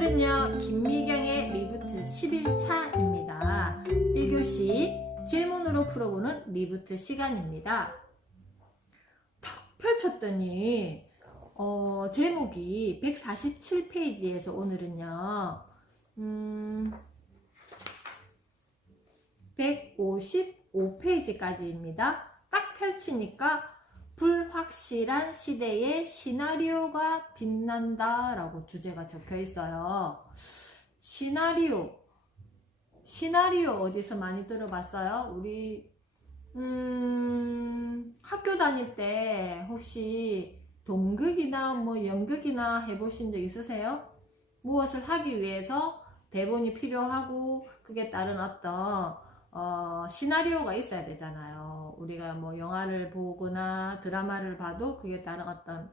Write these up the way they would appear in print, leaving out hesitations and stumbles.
오늘은요 김미경의 리부트 11차입니다. 1교시 질문으로 풀어보는 리부트 시간입니다. 탁 펼쳤더니 제목이 147페이지에서 오늘은요 155페이지까지입니다. 딱 펼치니까 불확실한 시대의 시나리오가 빛난다 라고 주제가 적혀 있어요. 시나리오 어디서 많이 들어봤어요? 우리 학교 다닐 때 혹시 동극이나 뭐 연극이나 해보신 적 있으세요? 무엇을 하기 위해서 대본이 필요하고 그게 따른 어떤 시나리오가 있어야 되잖아요. 우리가 뭐 영화를 보거나 드라마를 봐도 그게 따른 어떤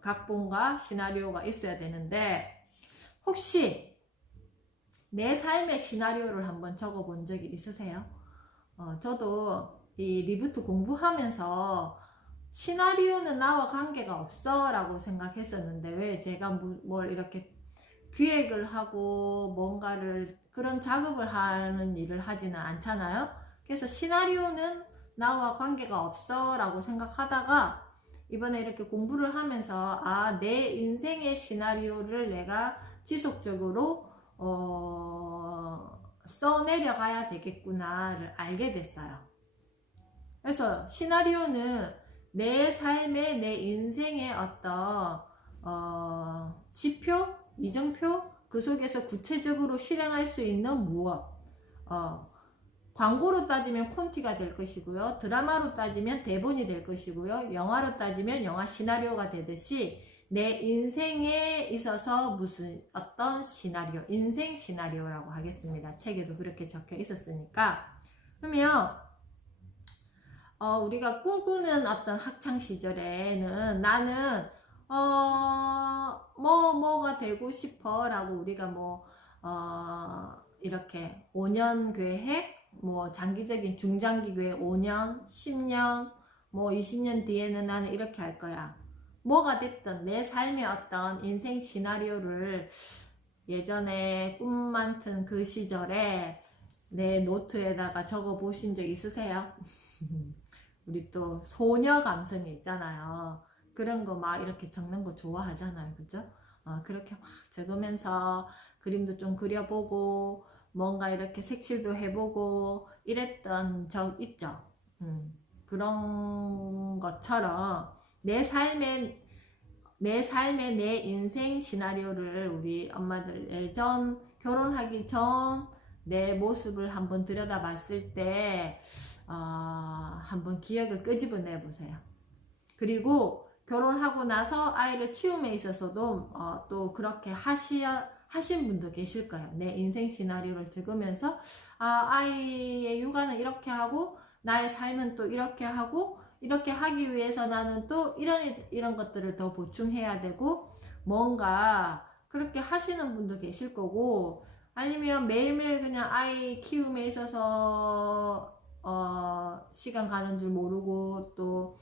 각본과 시나리오가 있어야 되는데, 혹시 내 삶의 시나리오를 한번 적어 본 적이 있으세요? 저도 이 리부트 공부하면서 시나리오는 나와 관계가 없어 라고 생각했었는데, 왜 제가 뭘 이렇게 기획을 하고 뭔가를 그런 작업을 하는 일을 하지는 않잖아요. 그래서 시나리오는 나와 관계가 없어 라고 생각하다가 이번에 이렇게 공부를 하면서 내 인생의 시나리오를 내가 지속적으로 써내려가야 되겠구나를 알게 됐어요. 그래서 시나리오는 내 삶의, 내 인생의 어떤 지표, 이정표, 그 속에서 구체적으로 실행할 수 있는 무엇, 광고로 따지면 콘티가 될 것이고요, 드라마로 따지면 대본이 될 것이고요, 영화로 따지면 영화 시나리오가 되듯이 내 인생에 있어서 무슨 어떤 시나리오, 인생 시나리오라고 하겠습니다. 책에도 그렇게 적혀 있었으니까. 그러면 우리가 꿈꾸는 어떤 학창 시절에는 나는 뭐가 되고 싶어 라고 우리가 이렇게 5년 계획, 뭐 장기적인 중장기 계획 5년, 10년, 뭐 20년 뒤에는 나는 이렇게 할 거야. 뭐가 됐든 내 삶의 어떤 인생 시나리오를 예전에 꿈 많던 그 시절에 내 노트에다가 적어 보신 적 있으세요? 우리 또 소녀 감성이 있잖아요. 그런 거 막 이렇게 적는 거 좋아하잖아요. 그죠? 그렇게 막 적으면서 그림도 좀 그려보고 뭔가 이렇게 색칠도 해보고 이랬던 적 있죠. 그런 것처럼 내 삶의 내 인생 시나리오를 우리 엄마들 예전 결혼하기 전 내 모습을 한번 들여다봤을 때 한번 기억을 끄집어내 보세요. 그리고 결혼하고 나서 아이를 키움에 있어서도 또 그렇게 하신 분도 계실 거예요. 내 인생 시나리오를 적으면서 아이의 육아는 이렇게 하고 나의 삶은 또 이렇게 하고 이렇게 하기 위해서 나는 또 이런 것들을 더 보충해야 되고, 뭔가 그렇게 하시는 분도 계실 거고, 아니면 매일매일 그냥 아이 키움에 있어서 시간 가는 줄 모르고 또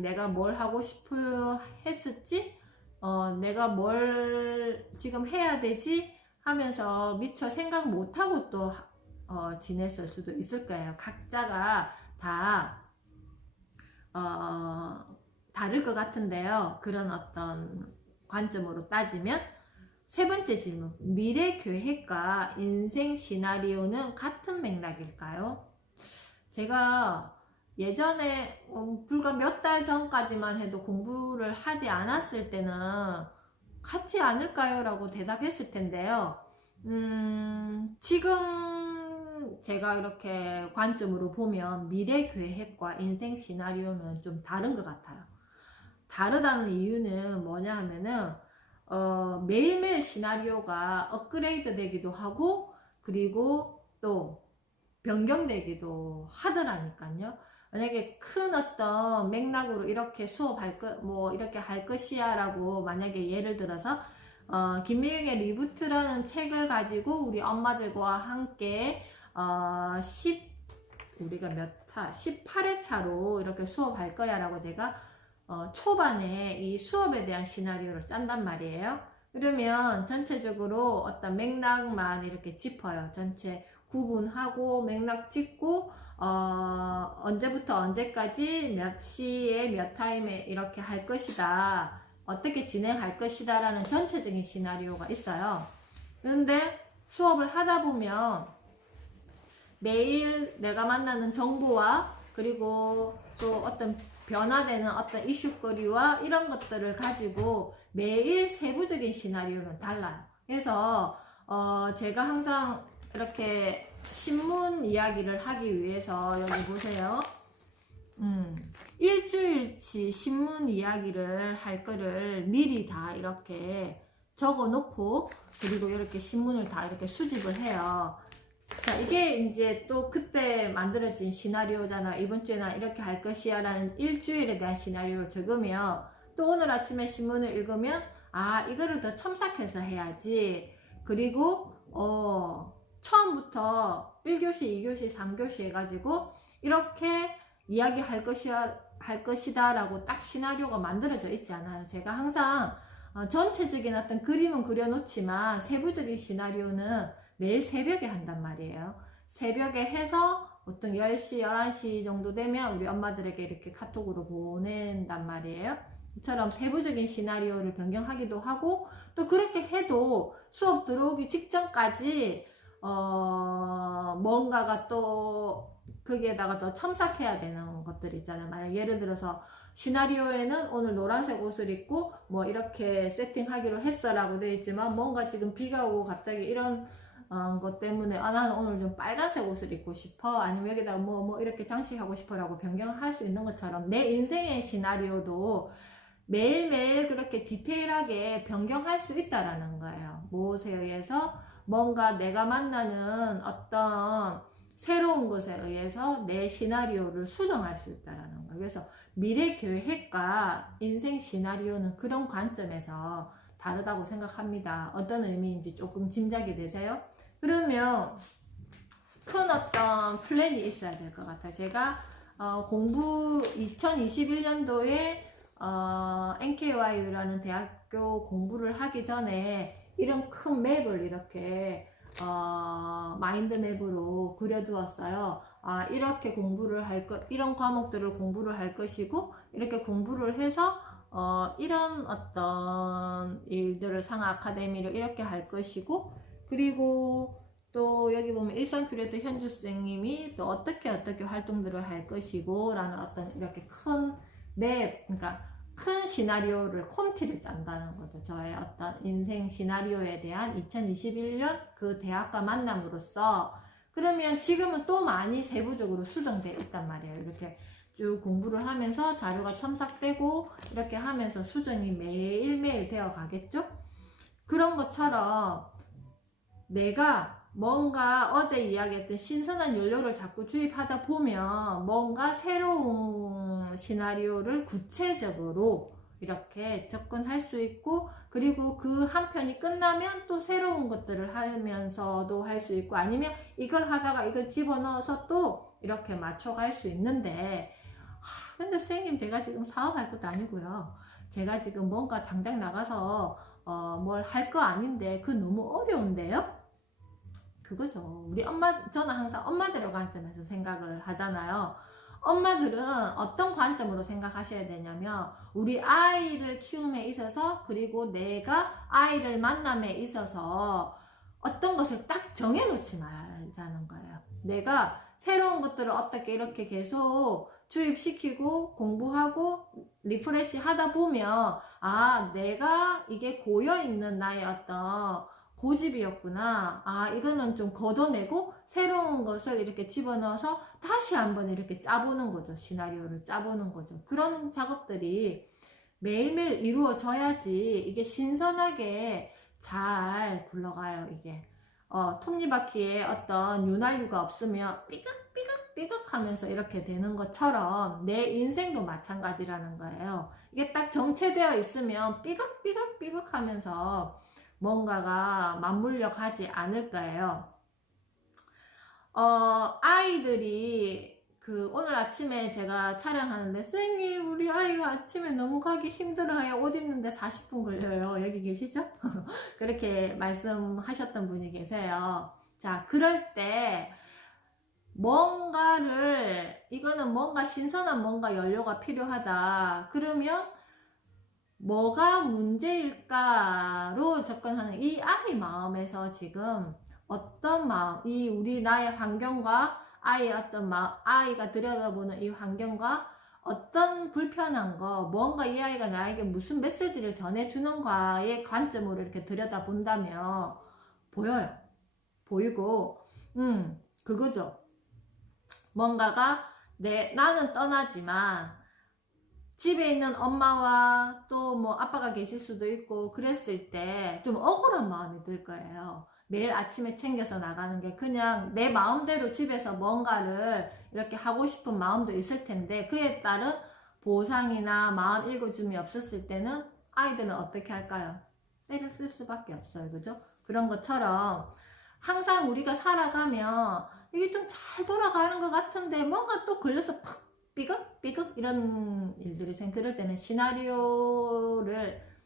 내가 뭘 하고 싶어 했었지? 내가 뭘 지금 해야 되지? 하면서 미처 생각 못하고 또 지냈을 수도 있을 거예요. 각자가 다 다를 것 같은데요. 그런 어떤 관점으로 따지면 세 번째 질문, 미래 계획과 인생 시나리오는 같은 맥락일까요? 제가 예전에 불과 몇 달 전까지만 해도 공부를 하지 않았을 때는 같지 않을까요? 라고 대답했을 텐데요. 지금 제가 이렇게 관점으로 보면 미래 계획과 인생 시나리오는 좀 다른 것 같아요. 다르다는 이유는 뭐냐 하면은 매일매일 시나리오가 업그레이드 되기도 하고 그리고 또 변경되기도 하더라니까요. 만약에 큰 어떤 맥락으로 이렇게 이렇게 할 것이야 라고 만약에 예를 들어서 김미경의 리부트라는 책을 가지고 우리 엄마들과 함께 우리가 몇 차? 18회차로 이렇게 수업할 거야 라고 제가 초반에 이 수업에 대한 시나리오를 짠단 말이에요. 그러면 전체적으로 어떤 맥락만 이렇게 짚어요. 전체 구분하고 맥락 짚고 언제부터 언제까지 몇 시에 몇 타임에 이렇게 할 것이다. 어떻게 진행할 것이다 라는 전체적인 시나리오가 있어요. 그런데 수업을 하다 보면 매일 내가 만나는 정보와 그리고 또 어떤 변화되는 어떤 이슈거리와 이런 것들을 가지고 매일 세부적인 시나리오는 달라요. 그래서 제가 항상 이렇게 신문 이야기를 하기 위해서 여기 보세요. 일주일치 신문 이야기를 할 거를 미리 다 이렇게 적어 놓고 그리고 이렇게 신문을 다 이렇게 수집을 해요. 자, 이게 이제 또 그때 만들어진 시나리오잖아. 이번 주에나 이렇게 할 것이야 라는 일주일에 대한 시나리오를 적으면 또 오늘 아침에 신문을 읽으면 아, 이거를 더 첨삭해서 해야지. 그리고 처음부터 1교시, 2교시, 3교시 해가지고 이렇게 이야기할 것이다 라고 딱 시나리오가 만들어져 있지 않아요. 제가 항상 전체적인 어떤 그림은 그려놓지만 세부적인 시나리오는 매일 새벽에 한단 말이에요. 새벽에 해서 보통 10시, 11시 정도 되면 우리 엄마들에게 이렇게 카톡으로 보낸단 말이에요. 이처럼 세부적인 시나리오를 변경하기도 하고 또 그렇게 해도 수업 들어오기 직전까지 뭔가가 또 거기에다가 더 첨삭해야 되는 것들 있잖아요. 만약 예를 들어서 시나리오에는 오늘 노란색 옷을 입고 뭐 이렇게 세팅하기로 했어 라고 되어 있지만 뭔가 지금 비가 오고 갑자기 이런 것 때문에 나는 오늘 좀 빨간색 옷을 입고 싶어 아니면 여기다가 뭐 이렇게 장식하고 싶어 라고 변경할 수 있는 것처럼 내 인생의 시나리오도 매일매일 그렇게 디테일하게 변경할 수 있다라는 거예요. 무엇에 의해서 뭔가 내가 만나는 어떤 새로운 것에 의해서 내 시나리오를 수정할 수 있다라는 거예요. 그래서 미래 계획과 인생 시나리오는 그런 관점에서 다르다고 생각합니다. 어떤 의미인지 조금 짐작이 되세요? 그러면 큰 어떤 플랜이 있어야 될 것 같아요. 제가 공부 2021년도에 NKYU라는 대학교 공부를 하기 전에 이런 큰 맵을 이렇게 마인드맵으로 그려두었어요. 이렇게 공부를 할 것, 이런 과목들을 공부를 할 것이고, 이렇게 공부를 해서, 이런 어떤 일들을 상하 아카데미를 이렇게 할 것이고, 그리고 또 여기 보면 일산 큐레이터 현주 선생님이 또 어떻게 활동들을 할 것이고, 라는 어떤 이렇게 큰 맵, 그러니까 큰 시나리오를 콘티를 짠다는 거죠. 저의 어떤 인생 시나리오에 대한 2021년 그 대학과 만남으로써 그러면 지금은 또 많이 세부적으로 수정되어 있단 말이에요. 이렇게 쭉 공부를 하면서 자료가 첨삭되고 이렇게 하면서 수정이 매일매일 되어 가겠죠? 그런 것처럼 내가 뭔가 어제 이야기했던 신선한 연료를 자꾸 주입하다 보면 뭔가 새로운 시나리오를 구체적으로 이렇게 접근할 수 있고 그리고 그 한 편이 끝나면 또 새로운 것들을 하면서도 할 수 있고 아니면 이걸 하다가 이걸 집어넣어서 또 이렇게 맞춰갈 수 있는데 근데 선생님 제가 지금 사업할 것도 아니고요. 제가 지금 뭔가 당장 나가서 뭘 할 거 아닌데 그 너무 어려운데요? 그거죠. 우리 저는 항상 엄마들의 관점에서 생각을 하잖아요. 엄마들은 어떤 관점으로 생각하셔야 되냐면, 우리 아이를 키움에 있어서, 그리고 내가 아이를 만남에 있어서 어떤 것을 딱 정해놓지 말자는 거예요. 내가 새로운 것들을 어떻게 이렇게 계속 주입시키고 공부하고 리프레시 하다 보면, 내가 이게 고여있는 나의 어떤 고집이었구나. 이거는 좀 걷어내고 새로운 것을 이렇게 집어넣어서 다시 한번 이렇게 짜보는 거죠. 시나리오를 짜보는 거죠. 그런 작업들이 매일매일 이루어져야지 이게 신선하게 잘 굴러가요, 이게. 톱니바퀴에 어떤 윤활유가 없으면 삐걱 하면서 이렇게 되는 것처럼 내 인생도 마찬가지라는 거예요. 이게 딱 정체되어 있으면 삐걱 하면서 뭔가가 맞물려 가지 않을 거예요. 아이들이 오늘 아침에 제가 촬영하는데, 선생님, 우리 아이가 아침에 너무 가기 힘들어요. 옷 입는데 40분 걸려요. 여기 계시죠? 그렇게 말씀하셨던 분이 계세요. 자, 그럴 때, 이거는 뭔가 신선한 뭔가 연료가 필요하다. 그러면, 뭐가 문제일까로 접근하는 이 아이 마음에서 지금 어떤 마음, 나의 환경과 아이의 아이가 들여다보는 이 환경과 어떤 불편한 거, 뭔가 이 아이가 나에게 무슨 메시지를 전해주는가의 관점으로 이렇게 들여다본다면 보여요. 보이고, 그거죠. 뭔가가 나는 떠나지만 집에 있는 엄마와 또 뭐 아빠가 계실 수도 있고 그랬을 때 좀 억울한 마음이 들 거예요. 매일 아침에 챙겨서 나가는 게 그냥 내 마음대로 집에서 뭔가를 이렇게 하고 싶은 마음도 있을 텐데 그에 따른 보상이나 마음 읽어줌이 없었을 때는 아이들은 어떻게 할까요? 때려 쓸 수밖에 없어요. 그죠? 그런 것처럼 항상 우리가 살아가면 이게 좀 잘 돌아가는 것 같은데 뭔가 또 걸려서 팍 삐걱 이런 일들이 그럴 때는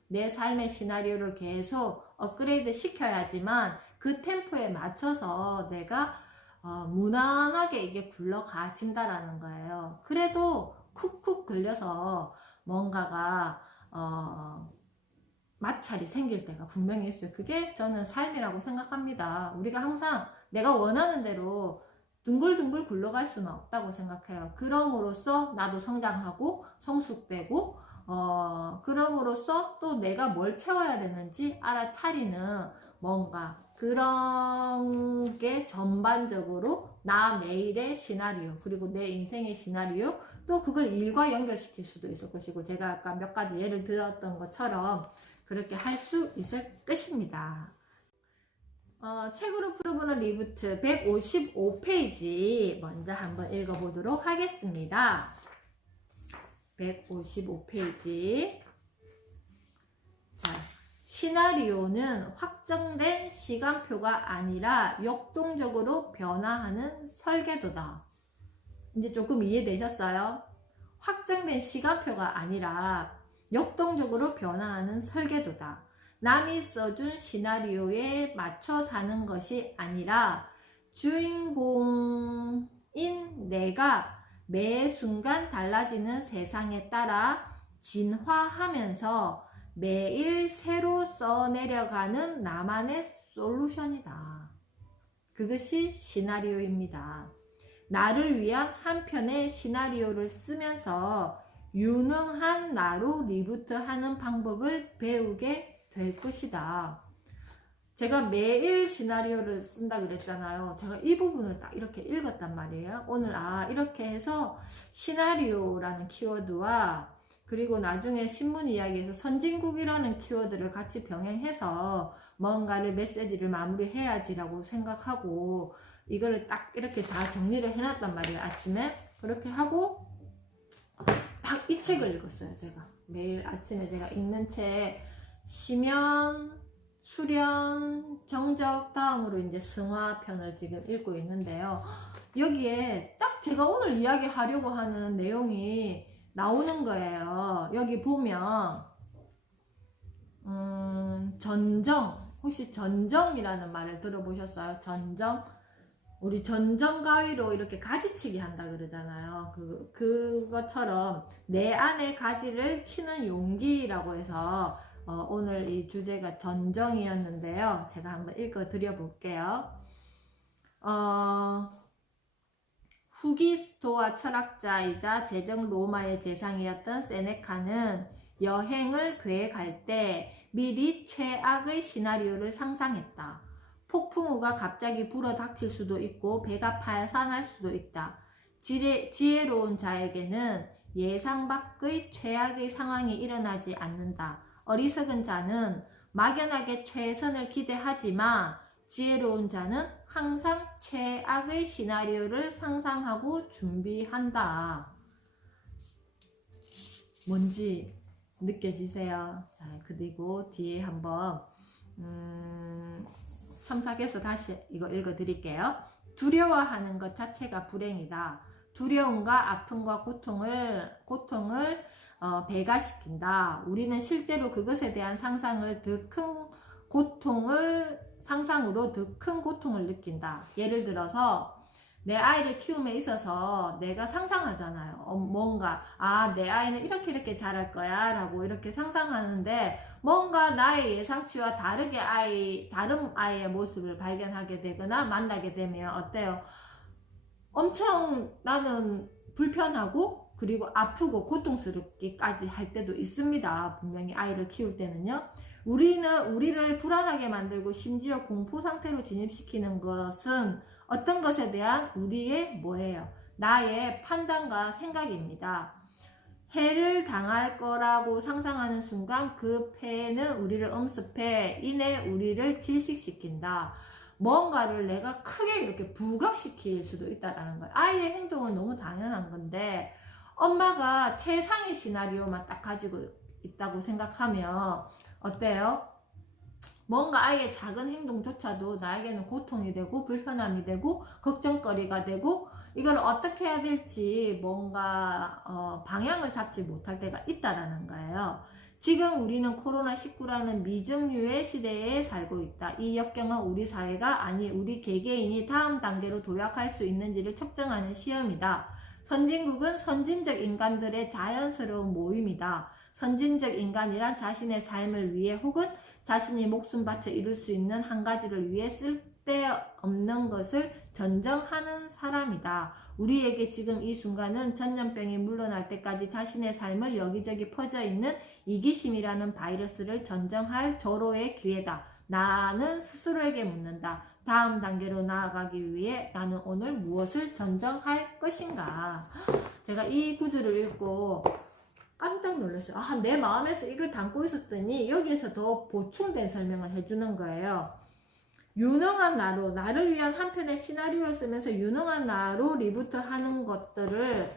내 삶의 시나리오를 계속 업그레이드 시켜야지만 그 템포에 맞춰서 내가 무난하게 이게 굴러가진다라는 거예요. 그래도 쿡쿡 걸려서 뭔가가 마찰이 생길 때가 분명히 있어요. 그게 저는 삶이라고 생각합니다. 우리가 항상 내가 원하는 대로 둥글둥글 굴러갈 수는 없다고 생각해요. 그럼으로써 나도 성장하고 성숙되고 그럼으로써 또 내가 뭘 채워야 되는지 알아차리는 뭔가 그런 게 전반적으로 나 매일의 시나리오 그리고 내 인생의 시나리오 또 그걸 일과 연결시킬 수도 있을 것이고 제가 아까 몇 가지 예를 들었던 것처럼 그렇게 할 수 있을 것입니다. 책으로 풀어보는 리부트 155페이지 먼저 한번 읽어보도록 하겠습니다. 155페이지. 자, 시나리오는 확정된 시간표가 아니라 역동적으로 변화하는 설계도다. 이제 조금 이해되셨어요? 확정된 시간표가 아니라 역동적으로 변화하는 설계도다. 남이 써준 시나리오에 맞춰 사는 것이 아니라 주인공인 내가 매 순간 달라지는 세상에 따라 진화하면서 매일 새로 써내려가는 나만의 솔루션이다. 그것이 시나리오입니다. 나를 위한 한 편의 시나리오를 쓰면서 유능한 나로 리부트하는 방법을 배우게 될 것이다. 제가 매일 시나리오를 쓴다 그랬잖아요. 제가 이 부분을 딱 이렇게 읽었단 말이에요. 오늘 이렇게 해서 시나리오라는 키워드와 그리고 나중에 신문 이야기에서 선진국이라는 키워드를 같이 병행해서 뭔가를 메시지를 마무리해야지라고 생각하고 이거를 딱 이렇게 다 정리를 해놨단 말이에요. 아침에 그렇게 하고 딱 이 책을 읽었어요. 제가 매일 아침에 제가 읽는 책 시면, 수련, 정적 다음으로 이제 승화편을 지금 읽고 있는데요. 여기에 딱 제가 오늘 이야기하려고 하는 내용이 나오는 거예요. 여기 보면 전정, 혹시 전정이라는 말을 들어보셨어요? 전정? 우리 전정 가위로 이렇게 가지치기 한다 그러잖아요. 그것처럼 내 안에 가지를 치는 용기라고 해서 오늘 이 주제가 전정이었는데요. 제가 한번 읽어 드려 볼게요. 후기 스토아 철학자이자 제정 로마의 재상이었던 세네카는 여행을 계획할 때 미리 최악의 시나리오를 상상했다. 폭풍우가 갑자기 불어닥칠 수도 있고 배가 파산할 수도 있다. 지혜로운 자에게는 예상 밖의 최악의 상황이 일어나지 않는다. 어리석은 자는 막연하게 최선을 기대하지만 지혜로운 자는 항상 최악의 시나리오를 상상하고 준비한다. 뭔지 느껴지세요? 자, 그리고 뒤에 한번 첨삭해서 다시 이거 읽어 드릴게요. 두려워하는 것 자체가 불행이다. 두려움과 아픔과 고통을 배가시킨다. 우리는 실제로 그것에 대한 상상으로 더 큰 고통을 느낀다. 예를 들어서 내 아이를 키움에 있어서 내가 상상하잖아요. 뭔가 내 아이는 이렇게 자랄 거야 라고 이렇게 상상하는데 뭔가 나의 예상치와 다른 아이의 모습을 발견하게 되거나 만나게 되면 어때요? 엄청 나는 불편하고 그리고 아프고 고통스럽기까지 할 때도 있습니다. 분명히 아이를 키울 때는요. 우리를 불안하게 만들고 심지어 공포 상태로 진입시키는 것은 어떤 것에 대한 우리의 뭐예요? 나의 판단과 생각입니다. 해를 당할 거라고 상상하는 순간 그 폐는 우리를 엄습해 이내 우리를 질식시킨다. 뭔가를 내가 크게 이렇게 부각시킬 수도 있다는 거예요. 아이의 행동은 너무 당연한 건데 엄마가 최상의 시나리오만 딱 가지고 있다고 생각하면 어때요? 뭔가 아이의 작은 행동조차도 나에게는 고통이 되고 불편함이 되고 걱정거리가 되고 이걸 어떻게 해야 될지 뭔가 방향을 잡지 못할 때가 있다라는 거예요. 지금 우리는 코로나19라는 미증유의 시대에 살고 있다. 이 역경은 우리 사회가 우리 개개인이 다음 단계로 도약할 수 있는지를 측정하는 시험이다. 선진국은 선진적 인간들의 자연스러운 모임이다. 선진적 인간이란 자신의 삶을 위해 혹은 자신이 목숨 바쳐 이룰 수 있는 한 가지를 위해 쓸데없는 것을 전정하는 사람이다. 우리에게 지금 이 순간은 전염병이 물러날 때까지 자신의 삶을 여기저기 퍼져 있는 이기심이라는 바이러스를 전정할 절호의 기회다. 나는 스스로에게 묻는다. 다음 단계로 나아가기 위해 나는 오늘 무엇을 전정할 것인가? 제가 이 구절을 읽고 깜짝 놀랐어요. 내 마음에서 이걸 담고 있었더니 여기에서 더 보충된 설명을 해주는 거예요. 유능한 나를 위한 한편의 시나리오를 쓰면서 유능한 나로 리부트 하는 것들을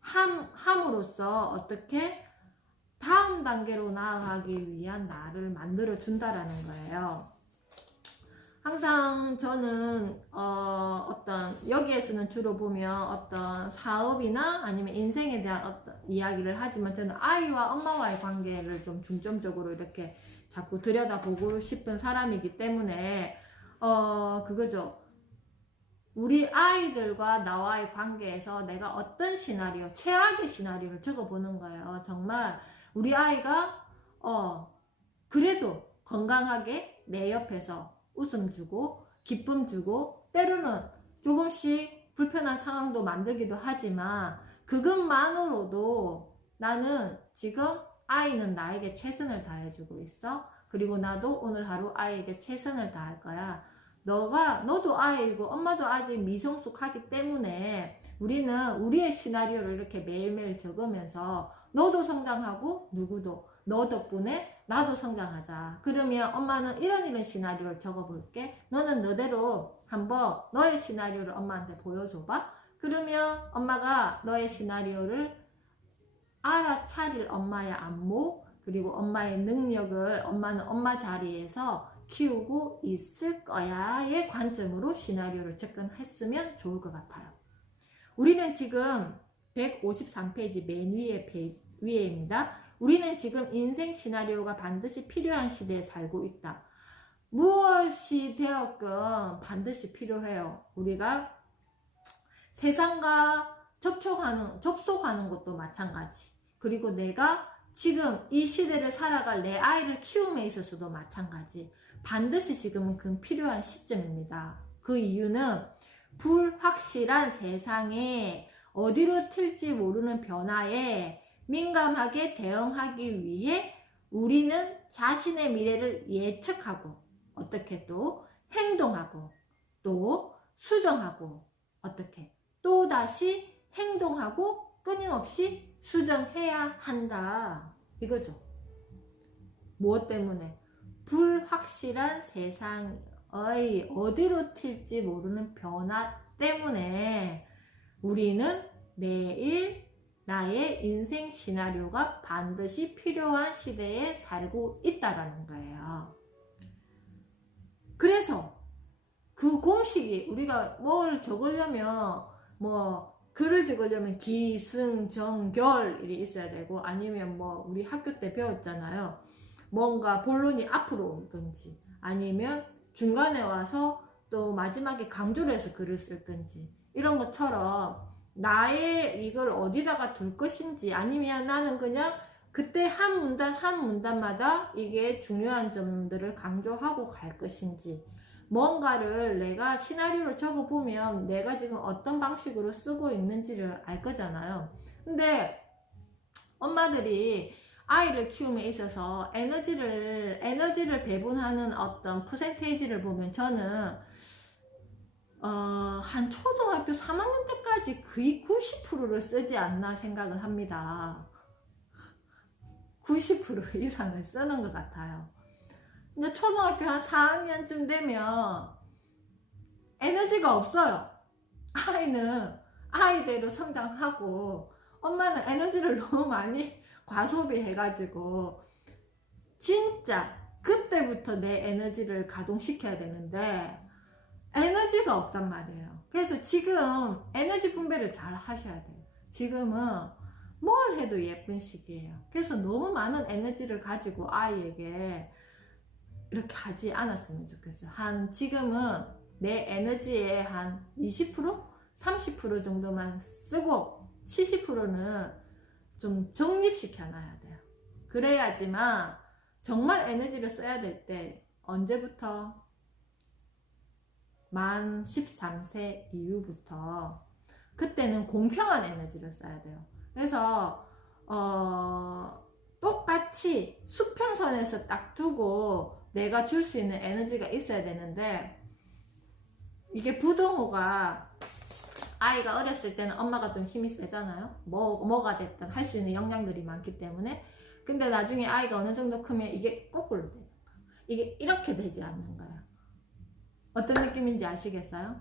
함으로써 어떻게 다음 단계로 나아가기 위한 나를 만들어 준다라는 거예요. 항상 저는 여기에서는 주로 보면 어떤 사업이나 아니면 인생에 대한 어떤 이야기를 하지만 저는 아이와 엄마와의 관계를 좀 중점적으로 이렇게 자꾸 들여다보고 싶은 사람이기 때문에 그거죠. 우리 아이들과 나와의 관계에서 내가 어떤 시나리오, 최악의 시나리오를 적어보는 거예요. 정말 우리 아이가 그래도 건강하게 내 옆에서 웃음 주고 기쁨 주고 때로는 조금씩 불편한 상황도 만들기도 하지만 그것만으로도 나는 지금 아이는 나에게 최선을 다해주고 있어. 그리고 나도 오늘 하루 아이에게 최선을 다할 거야. 너도 아이고 엄마도 아직 미성숙하기 때문에 우리는 우리의 시나리오를 이렇게 매일매일 적으면서 너도 성장하고 누구도 너 덕분에 나도 성장하자. 그러면 엄마는 이런 시나리오를 적어볼게. 너는 너대로 한번 너의 시나리오를 엄마한테 보여줘봐. 그러면 엄마가 너의 시나리오를 알아차릴 엄마의 안목 그리고 엄마의 능력을 엄마는 엄마 자리에서 키우고 있을 거야의 관점으로 시나리오를 접근했으면 좋을 것 같아요. 우리는 지금 153페이지 맨 위에입니다. 우리는 지금 인생 시나리오가 반드시 필요한 시대에 살고 있다. 무엇이 되었건 반드시 필요해요. 우리가 세상과 접속하는 것도 마찬가지. 그리고 내가 지금 이 시대를 살아갈 내 아이를 키움에 있어서도 마찬가지. 반드시 지금은 그 필요한 시점입니다. 그 이유는 불확실한 세상에 어디로 튈지 모르는 변화에 민감하게 대응하기 위해 우리는 자신의 미래를 예측하고 어떻게 또 행동하고 또 수정하고 어떻게 또 다시 행동하고 끊임없이 수정해야 한다. 이거죠. 무엇 때문에? 불확실한 세상의 어디로 튈지 모르는 변화 때문에 우리는 매일 나의 인생 시나리오가 반드시 필요한 시대에 살고 있다라는 거예요. 그래서 그 공식이 우리가 뭘 적으려면 글을 적으려면 기, 승, 정, 결 이 있어야 되고, 아니면 뭐 우리 학교 때 배웠잖아요. 뭔가 본론이 앞으로 오든지 아니면 중간에 와서 또 마지막에 강조를 해서 글을 쓸 건지, 이런 것처럼 나의 이걸 어디다가 둘 것인지, 아니면 나는 그냥 그때 한 문단 한 문단마다 이게 중요한 점들을 강조하고 갈 것인지, 뭔가를 내가 시나리오를 적어보면 내가 지금 어떤 방식으로 쓰고 있는지를 알 거잖아요. 근데 엄마들이 아이를 키움에 있어서 에너지를 배분하는 어떤 퍼센테이지를 보면, 저는 한 초등학교 3학년 때까지 거의 90%를 쓰지 않나 생각을 합니다. 90% 이상을 쓰는 것 같아요. 근데 초등학교 한 4학년쯤 되면 에너지가 없어요. 아이는 아이대로 성장하고, 엄마는 에너지를 너무 많이 과소비해가지고 진짜 그때부터 내 에너지를 가동시켜야 되는데 에너지가 없단 말이에요. 그래서 지금 에너지 분배를 잘 하셔야 돼요. 지금은 뭘 해도 예쁜 시기예요. 그래서 너무 많은 에너지를 가지고 아이에게 이렇게 하지 않았으면 좋겠어요. 지금은 내 에너지의 한 20%? 30% 정도만 쓰고 70%는 좀 정립시켜 놔야 돼요. 그래야지만 정말 에너지를 써야 될 때 언제부터? 만 13세 이후부터. 그때는 공평한 에너지를 써야 돼요. 그래서 똑같이 수평선에서 딱 두고 내가 줄 수 있는 에너지가 있어야 되는데, 이게 부등호가 아이가 어렸을 때는 엄마가 좀 힘이 세잖아요. 뭐가 됐든 할 수 있는 역량들이 많기 때문에. 근데 나중에 아이가 어느 정도 크면 이게 거꾸로 되는 거야. 이게 이렇게 되지 않는 거야. 어떤 느낌인지 아시겠어요?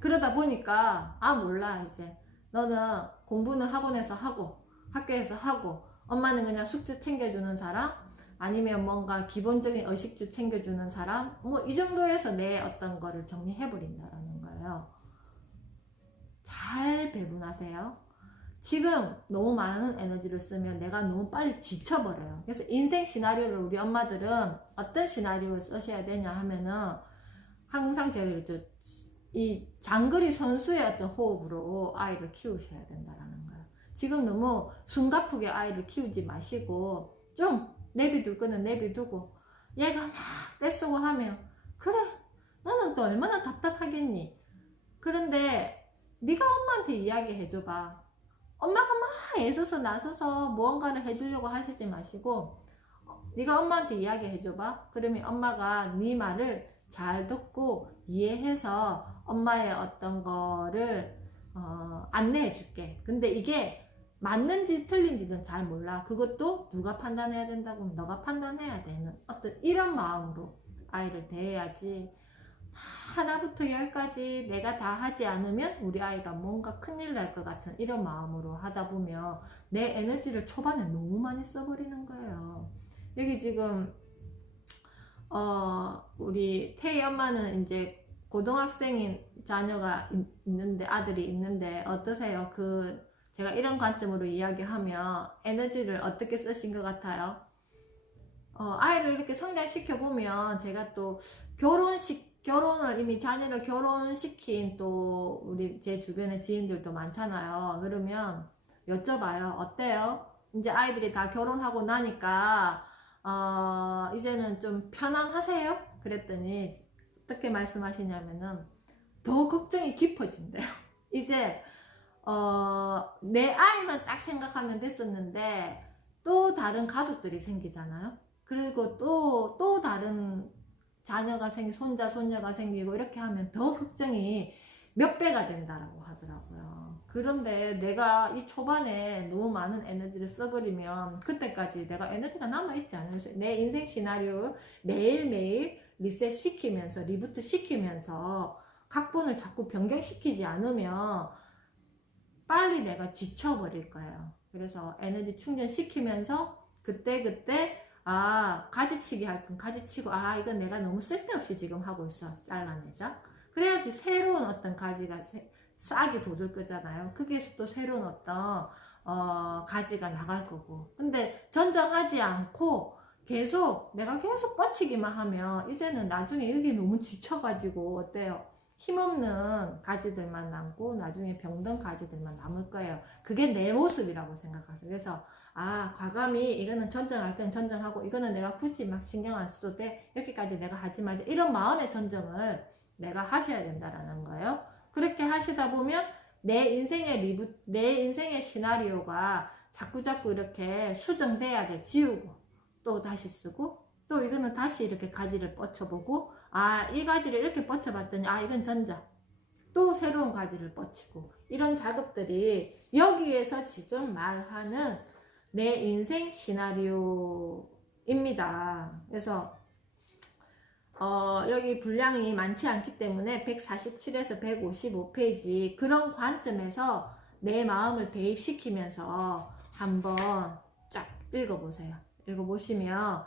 그러다 보니까 몰라, 이제 너는 공부는 학원에서 하고 학교에서 하고, 엄마는 그냥 숙제 챙겨주는 사람, 아니면 뭔가 기본적인 의식주 챙겨주는 사람, 뭐 이 정도에서 내 어떤 거를 정리해버린다라는 거예요. 잘 배분하세요. 지금 너무 많은 에너지를 쓰면 내가 너무 빨리 지쳐버려요. 그래서 인생 시나리오를 우리 엄마들은 어떤 시나리오를 쓰셔야 되냐 하면은, 항상 제가 그랬죠. 이 장거리 선수의 어떤 호흡으로 아이를 키우셔야 된다라는 거예요. 지금 너무 숨가쁘게 아이를 키우지 마시고, 좀 내비둘 거는 내비두고, 얘가 막 떼쓰고 하면, 그래, 너는 또 얼마나 답답하겠니? 그런데 네가 엄마한테 이야기해줘봐. 엄마가 막 애써서 나서서 무언가를 해주려고 하시지 마시고, 네가 엄마한테 이야기해줘봐. 그러면 엄마가 네 말을 잘 듣고 이해해서 엄마의 어떤 거를 안내해줄게. 근데 이게 맞는지 틀린지는 잘 몰라. 그것도 누가 판단해야 된다고? 너가 판단해야 되는 어떤 이런 마음으로 아이를 대해야지, 하나부터 열까지 내가 다 하지 않으면 우리 아이가 뭔가 큰일 날 것 같은 이런 마음으로 하다 보면 내 에너지를 초반에 너무 많이 써버리는 거예요. 여기 지금 우리 태희 엄마는 이제 고등학생인 자녀가 있는데, 아들이 있는데 어떠세요? 제가 이런 관점으로 이야기하면 에너지를 어떻게 쓰신 것 같아요? 아이를 이렇게 성장시켜 보면, 제가 또 결혼을 이미 자녀를 결혼시킨 또 우리 제 주변의 지인들도 많잖아요. 그러면 여쭤봐요. 어때요? 이제 아이들이 다 결혼하고 나니까 이제는 좀 편안하세요? 그랬더니 어떻게 말씀하시냐면은 더 걱정이 깊어진대요. 이제 내 아이만 딱 생각하면 됐었는데 또 다른 가족들이 생기잖아요. 그리고 또 다른 자녀가 손자, 손녀가 생기고 이렇게 하면 더 걱정이 몇 배가 된다라고 하더라고요. 그런데 내가 이 초반에 너무 많은 에너지를 써버리면 그때까지 내가 에너지가 남아있지 않아요. 내 인생 시나리오 매일매일 리셋 시키면서, 리부트 시키면서 각본을 자꾸 변경시키지 않으면 빨리 내가 지쳐버릴 거예요. 그래서 에너지 충전시키면서 그때 가지치기 할 건 가지치고, 이건 내가 너무 쓸데없이 지금 하고 있어, 잘라내자. 그래야지 새로운 어떤 가지가 싹이 돋을 거잖아요. 거기에서 또 새로운 어떤 가지가 나갈 거고. 근데 전정하지 않고 계속 내가 계속 뻗치기만 하면 이제는 나중에 여기 너무 지쳐가지고 어때요? 힘없는 가지들만 남고 나중에 병든 가지들만 남을 거예요. 그게 내 모습이라고 생각하세요. 그래서 과감히 이거는 전정할 땐 전정하고 이거는 내가 굳이 막 신경 안 써도 돼. 여기까지 내가 하지 말자. 이런 마음의 전정을 내가 하셔야 된다라는 거예요. 그렇게 하시다 보면 내 인생의 시나리오가 자꾸자꾸 이렇게 수정돼야 돼. 지우고 또 다시 쓰고 또 이거는 다시 이렇게 가지를 뻗쳐보고 이 가지를 이렇게 뻗쳐봤더니 이건 전자. 또 새로운 가지를 뻗치고 이런 작업들이 여기에서 지금 말하는 내 인생 시나리오입니다. 그래서 여기 분량이 많지 않기 때문에 147에서 155페이지 그런 관점에서 내 마음을 대입시키면서 한번 쫙 읽어보세요. 읽어보시면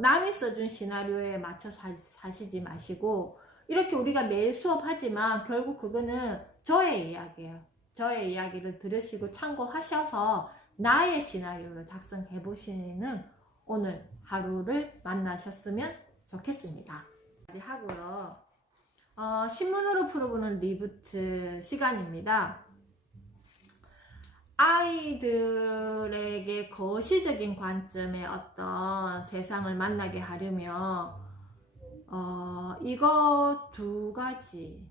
남이 써준 시나리오에 맞춰 사시지 마시고 이렇게 우리가 매일 수업하지만 결국 그거는 저의 이야기예요. 저의 이야기를 들으시고 참고하셔서 나의 시나리오를 작성해 보시는 오늘 하루를 만나셨으면 좋겠습니다. 하고요. 신문으로 풀어보는 리부트 시간입니다. 아이들에게 거시적인 관점의 어떤 세상을 만나게 하려면 이거 두 가지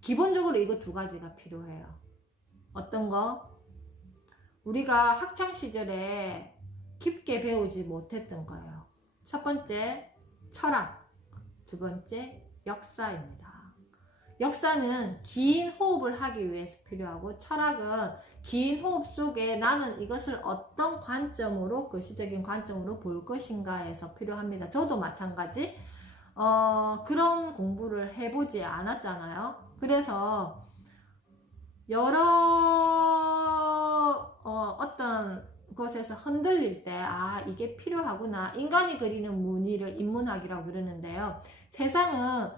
기본적으로 이거 두 가지가 필요해요. 어떤 거? 우리가 학창시절에 깊게 배우지 못했던 거예요. 첫 번째, 철학. 두 번째, 역사입니다. 역사는 긴 호흡을 하기 위해서 필요하고 철학은 긴 호흡 속에 나는 이것을 어떤 관점으로, 거시적인 관점으로 볼 것인가에서 필요합니다. 저도 마찬가지 그런 공부를 해보지 않았잖아요. 그래서 여러 어떤 것에서 흔들릴 때 이게 필요하구나. 인간이 그리는 무늬를 인문학이라고 그러는데요. 세상은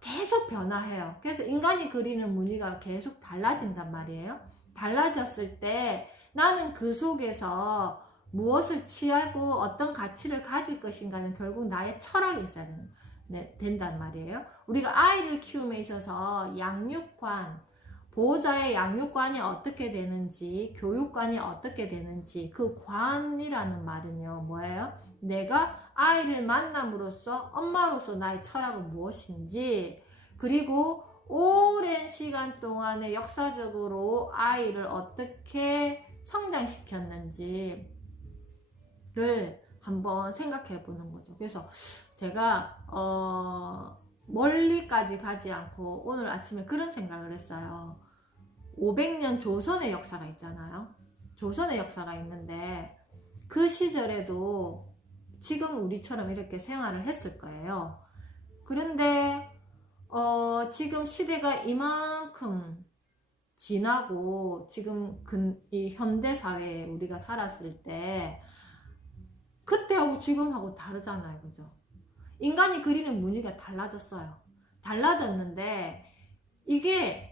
계속 변화해요. 그래서 인간이 그리는 무늬가 계속 달라진단 말이에요. 달라졌을 때 나는 그 속에서 무엇을 취하고 어떤 가치를 가질 것인가는 결국 나의 철학이 있어야 된단 말이에요. 우리가 아이를 키움에 있어서 양육관, 보호자의 양육관이 어떻게 되는지, 교육관이 어떻게 되는지, 그 관이라는 말은요, 뭐예요? 내가 아이를 만남으로써 엄마로서 나의 철학은 무엇인지, 그리고 오랜 시간 동안에 역사적으로 아이를 어떻게 성장시켰는지를 한번 생각해 보는 거죠. 그래서 제가 멀리까지 가지 않고 오늘 아침에 그런 생각을 했어요. 500년 조선의 역사가 있잖아요. 조선의 역사가 있는데 그 시절에도 지금 우리처럼 이렇게 생활을 했을 거예요. 그런데 지금 시대가 이만큼 지나고 지금 이 현대 사회에 우리가 살았을 때 그때하고 지금하고 다르잖아요. 그죠? 인간이 그리는 무늬가 달라졌어요. 달라졌는데 이게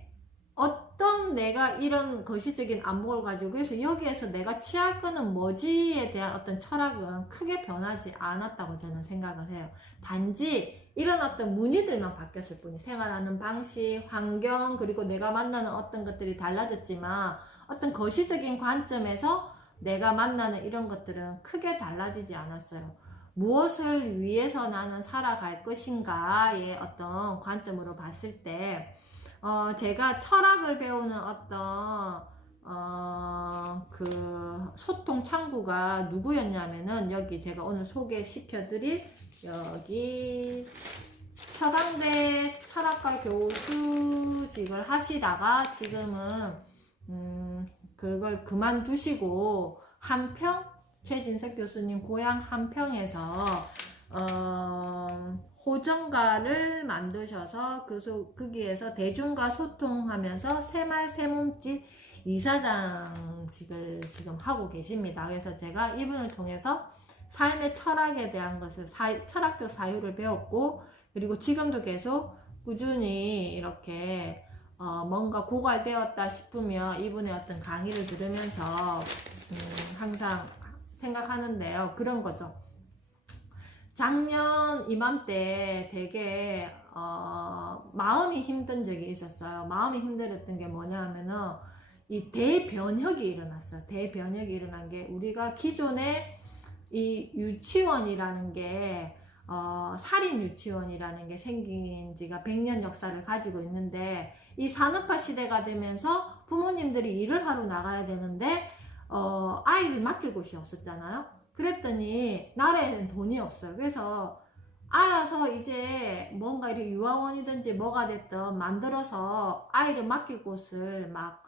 어떤 내가 이런 거시적인 안목을 가지고 그래서 여기에서 내가 취할 거는 뭐지에 대한 어떤 철학은 크게 변하지 않았다고 저는 생각을 해요. 단지 이런 어떤 무늬들만 바뀌었을 뿐이 생활하는 방식, 환경, 그리고 내가 만나는 어떤 것들이 달라졌지만 어떤 거시적인 관점에서 내가 만나는 이런 것들은 크게 달라지지 않았어요. 무엇을 위해서 나는 살아갈 것인가의 어떤 관점으로 봤을 때 제가 철학을 배우는 어떤 그 소통 창구가 누구였냐면은 여기 제가 오늘 소개시켜드릴 여기 서강대 철학과 교수직을 하시다가 지금은 그걸 그만두시고 한평 최진석 교수님 고향 한평에서 호정가를 만드셔서 거기에서 대중과 소통하면서 새말 새몸짓 이사장직을 지금 하고 계십니다. 그래서 제가 이분을 통해서 삶의 철학에 대한 것을 철학적 사유를 배웠고, 그리고 지금도 계속 꾸준히 이렇게 뭔가 고갈되었다 싶으면 이분의 어떤 강의를 들으면서 항상 생각하는데요. 그런 거죠. 작년 이맘때 되게 마음이 힘든 적이 있었어요. 마음이 힘들었던 게 뭐냐 하면은 이 대변혁이 일어났어요. 대변혁이 일어난 게, 우리가 기존에 이 유치원이라는 게 사립 유치원이라는 게 생긴 지가 100년 역사를 가지고 있는데, 이 산업화 시대가 되면서 부모님들이 일을 하러 나가야 되는데 아이를 맡길 곳이 없었잖아요. 그랬더니 나라에는 돈이 없어요. 그래서 알아서 이제 뭔가 이렇게 유아원이든지 뭐가 됐든 만들어서 아이를 맡길 곳을 막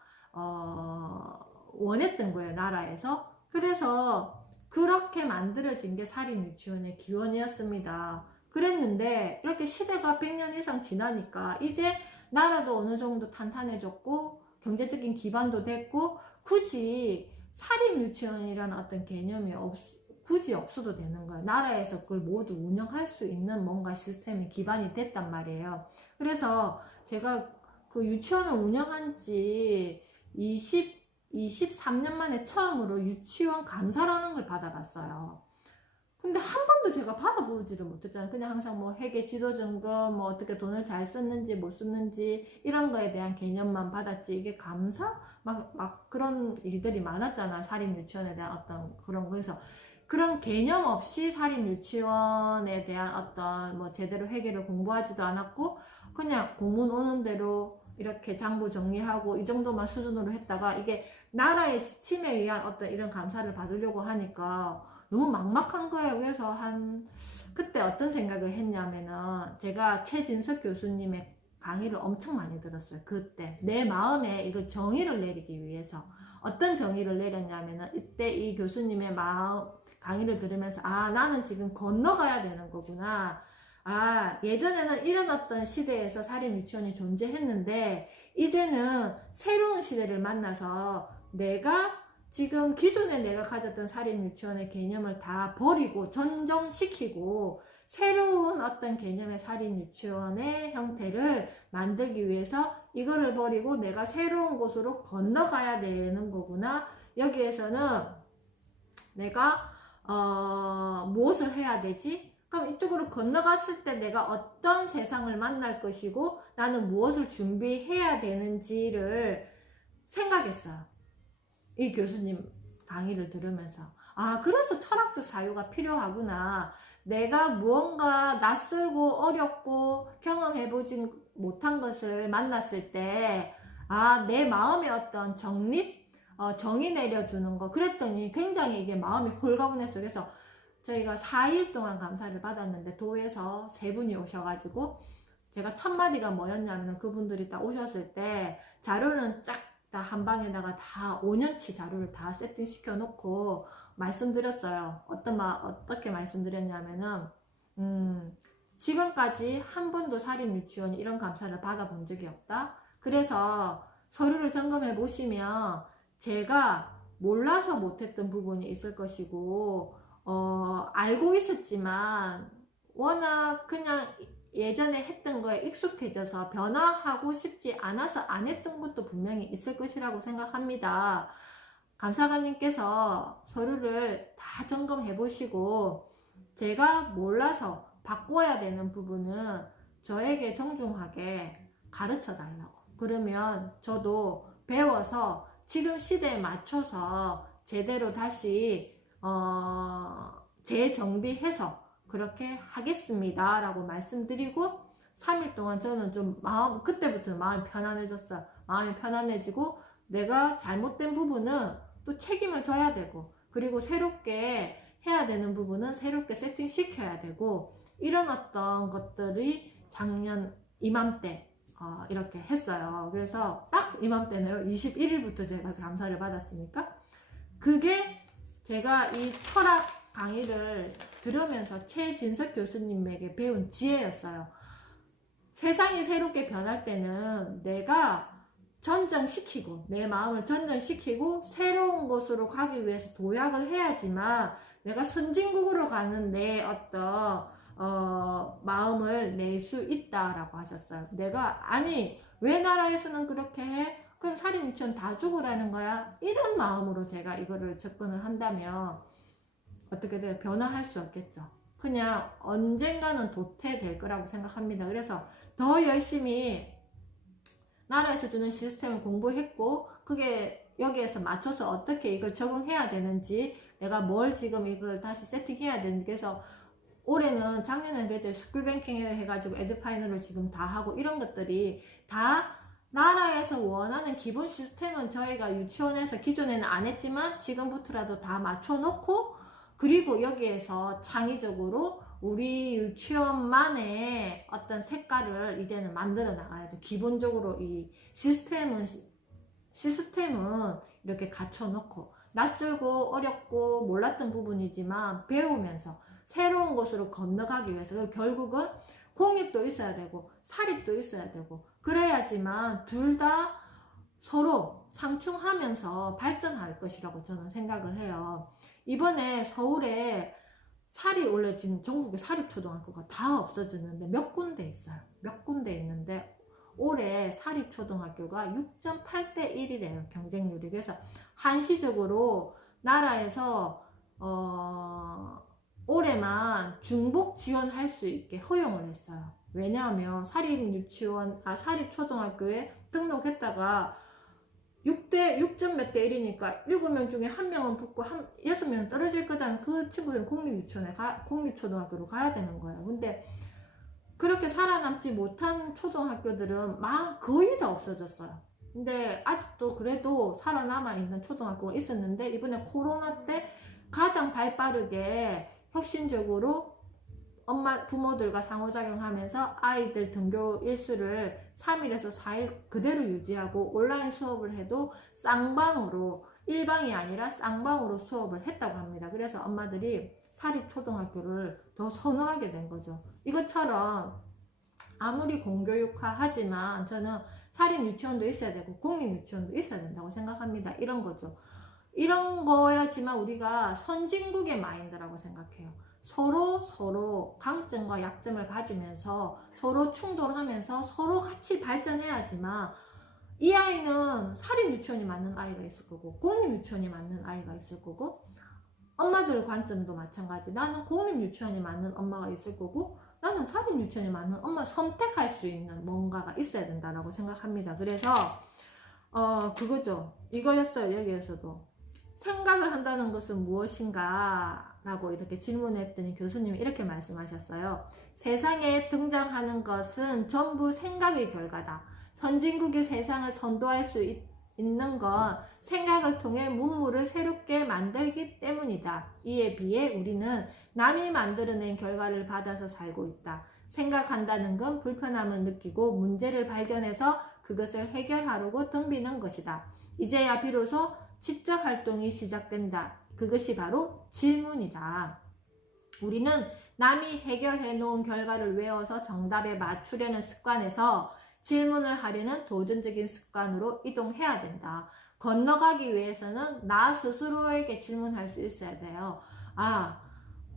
원했던 거예요, 나라에서. 그래서 그렇게 만들어진 게 사립유치원의 기원이었습니다. 그랬는데 이렇게 시대가 100년 이상 지나니까 이제 나라도 어느 정도 탄탄해졌고 경제적인 기반도 됐고, 굳이 사립유치원이라는 어떤 개념이 굳이 없어도 되는 거예요. 나라에서 그걸 모두 운영할 수 있는 뭔가 시스템이 기반이 됐단 말이에요. 그래서 제가 그 유치원을 운영한 지 23년 만에 처음으로 유치원 감사라는 걸 받아봤어요. 근데 한 번도 제가 받아보지를 못했잖아요. 그냥 항상 뭐 회계 지도 점검, 뭐 어떻게 돈을 잘 썼는지 못 썼는지 이런 거에 대한 개념만 받았지, 이게 감사? 막 그런 일들이 많았잖아요. 사립유치원에 대한 어떤 그런 거에서. 그런 개념 없이 사립유치원에 대한 어떤 뭐 제대로 회계를 공부하지도 않았고, 그냥 공문 오는 대로 이렇게 장부 정리하고 이 정도만 수준으로 했다가, 이게 나라의 지침에 의한 어떤 이런 감사를 받으려고 하니까 너무 막막한 거예요. 그래서 그때 어떤 생각을 했냐면은, 제가 최진석 교수님의 강의를 엄청 많이 들었어요. 그때 내 마음에 이걸 정의를 내리기 위해서. 어떤 정의를 내렸냐면은, 이때 이 교수님의 강의를 들으면서, 나는 지금 건너가야 되는 거구나. 예전에는 이런 어떤 시대에서 사립유치원이 존재했는데, 이제는 새로운 시대를 만나서 내가 지금 기존에 내가 가졌던 사립유치원의 개념을 다 버리고 전정시키고, 새로운 어떤 개념의 사립유치원의 형태를 만들기 위해서 이거를 버리고 내가 새로운 곳으로 건너가야 되는 거구나. 여기에서는 내가 무엇을 해야 되지? 그럼 이쪽으로 건너갔을 때 내가 어떤 세상을 만날 것이고 나는 무엇을 준비해야 되는지를 생각했어요. 이 교수님 강의를 들으면서. 그래서 철학적 사유가 필요하구나. 내가 무언가 낯설고 어렵고 경험해보지 못한 것을 만났을 때, 내 마음의 어떤 정의 내려주는 거. 그랬더니 굉장히 이게 마음이 홀가분했어요. 그래서 저희가 4일 동안 감사를 받았는데, 도에서 3분이 오셔가지고, 제가 첫 마디가 뭐였냐면, 그분들이 딱 오셨을 때 자료는 쫙 다 한 방에다가 다 5년치 자료를 다 세팅시켜 놓고 말씀드렸어요. 어떻게 말씀드렸냐면은, 지금까지 한 번도 사립유치원이 이런 감사를 받아본 적이 없다. 그래서 서류를 점검해 보시면 제가 몰라서 못했던 부분이 있을 것이고, 알고 있었지만 워낙 그냥 예전에 했던 거에 익숙해져서 변화하고 싶지 않아서 안 했던 것도 분명히 있을 것이라고 생각합니다. 감사관님께서 서류를 다 점검해 보시고, 제가 몰라서 바꿔야 되는 부분은 저에게 정중하게 가르쳐 달라고. 그러면 저도 배워서 지금 시대에 맞춰서 제대로 다시 재정비해서 그렇게 하겠습니다 라고 말씀드리고, 3일 동안 저는 좀 그때부터 마음이 편안해졌어요. 마음이 편안해지고, 내가 잘못된 부분은 또 책임을 져야 되고, 그리고 새롭게 해야 되는 부분은 새롭게 세팅시켜야 되고, 이런 어떤 것들이 작년 이맘때 이렇게 했어요. 그래서 딱 이맘때네요. 21일부터 제가 감사를 받았으니까. 그게 제가 이 철학 강의를 들으면서 최진석 교수님에게 배운 지혜였어요. 세상이 새롭게 변할 때는 내가 전정시키고, 내 마음을 전정시키고 새로운 곳으로 가기 위해서 도약을 해야지만 내가 선진국으로 가는 내 어떤 마음을 낼 수 있다라고 하셨어요. 내가 아니 왜 나라에서는 그렇게 해? 그럼 살인 유치원 다 죽으라는 거야? 이런 마음으로 제가 이거를 접근을 한다면 어떻게 돼요? 변화할 수 없겠죠. 그냥 언젠가는 도태될 거라고 생각합니다. 그래서 더 열심히 나라에서 주는 시스템을 공부했고, 그게 여기에서 맞춰서 어떻게 이걸 적응해야 되는지, 내가 뭘 지금 이걸 다시 세팅해야 되는지. 그래서 올해는, 작년에는 그랬죠. 스쿨뱅킹을 해가지고 에듀파이널을 지금 다 하고, 이런 것들이 다 나라에서 원하는 기본 시스템은 저희가 유치원에서 기존에는 안 했지만 지금부터라도 다 맞춰놓고, 그리고 여기에서 창의적으로 우리 유치원만의 어떤 색깔을 이제는 만들어 나가야죠. 기본적으로 이 시스템은 이렇게 갖춰놓고, 낯설고 어렵고 몰랐던 부분이지만 배우면서 새로운 곳으로 건너가기 위해서, 결국은 공립도 있어야 되고 사립도 있어야 되고, 그래야지만 둘 다 서로 상충하면서 발전할 것이라고 저는 생각을 해요. 이번에 서울에 원래 지금 전국에 사립초등학교가 다 없어졌는데 몇 군데 있어요. 몇 군데 있는데 올해 사립초등학교가 6.8대 1이래요. 경쟁률이. 그래서 한시적으로 나라에서 올해만 중복 지원할 수 있게 허용을 했어요. 왜냐하면 사립초등학교에 등록했다가 6점 몇 대 1이니까 7명 중에 1명은 붙고 6명은 떨어질 거잖아요. 그 친구들은 공립초등학교로 가야 되는 거예요. 근데 그렇게 살아남지 못한 초등학교들은 거의 다 없어졌어요. 근데 아직도 그래도 살아남아 있는 초등학교가 있었는데, 이번에 코로나 때 가장 발빠르게 혁신적으로 부모들과 상호작용하면서 아이들 등교 일수를 3일에서 4일 그대로 유지하고, 온라인 수업을 해도 쌍방으로, 일방이 아니라 쌍방으로 수업을 했다고 합니다. 그래서 엄마들이 사립초등학교를 더 선호하게 된 거죠. 이것처럼 아무리 공교육화 하지만 저는 사립유치원도 있어야 되고 공립유치원도 있어야 된다고 생각합니다. 이런 거죠. 이런 거야지만 우리가 선진국의 마인드라고 생각해요. 서로 강점과 약점을 가지면서 서로 충돌하면서 서로 같이 발전해야지만, 이 아이는 사립유치원이 맞는 아이가 있을 거고 공립유치원이 맞는 아이가 있을 거고, 엄마들 관점도 마찬가지. 나는 공립유치원이 맞는 엄마가 있을 거고 나는 사립유치원이 맞는 엄마, 선택할 수 있는 뭔가가 있어야 된다고 생각합니다. 그래서 그거죠. 이거였어요. 여기에서도 생각을 한다는 것은 무엇인가 라고 이렇게 질문했더니 교수님이 이렇게 말씀하셨어요. 세상에 등장하는 것은 전부 생각의 결과다. 선진국의 세상을 선도할 수 있는 건 생각을 통해 문물을 새롭게 만들기 때문이다. 이에 비해 우리는 남이 만들어낸 결과를 받아서 살고 있다. 생각한다는 건 불편함을 느끼고 문제를 발견해서 그것을 해결하려고 덤비는 것이다. 이제야 비로소 지적 활동이 시작된다. 그것이 바로 질문이다. 우리는 남이 해결해 놓은 결과를 외워서 정답에 맞추려는 습관에서 질문을 하려는 도전적인 습관으로 이동해야 된다. 건너가기 위해서는 나 스스로에게 질문할 수 있어야 돼요.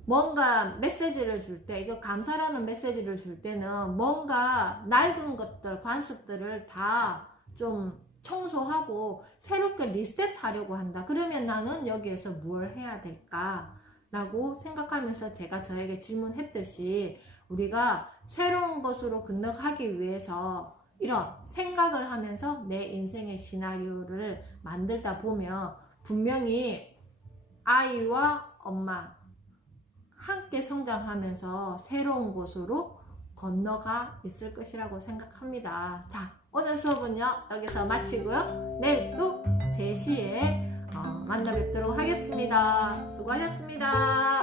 뭔가 메시지를 줄 때, 이거 감사라는 메시지를 줄 때는 뭔가 낡은 것들, 관습들을 다 좀 청소하고 새롭게 리셋하려고 한다. 그러면 나는 여기에서 뭘 해야 될까? 라고 생각하면서 제가 저에게 질문했듯이, 우리가 새로운 것으로 건너가기 위해서 이런 생각을 하면서 내 인생의 시나리오를 만들다 보면 분명히 아이와 엄마 함께 성장하면서 새로운 곳으로 건너가 있을 것이라고 생각합니다. 자, 오늘 수업은요 여기서 마치고요. 내일 또 3시에 만나 뵙도록 하겠습니다. 수고하셨습니다.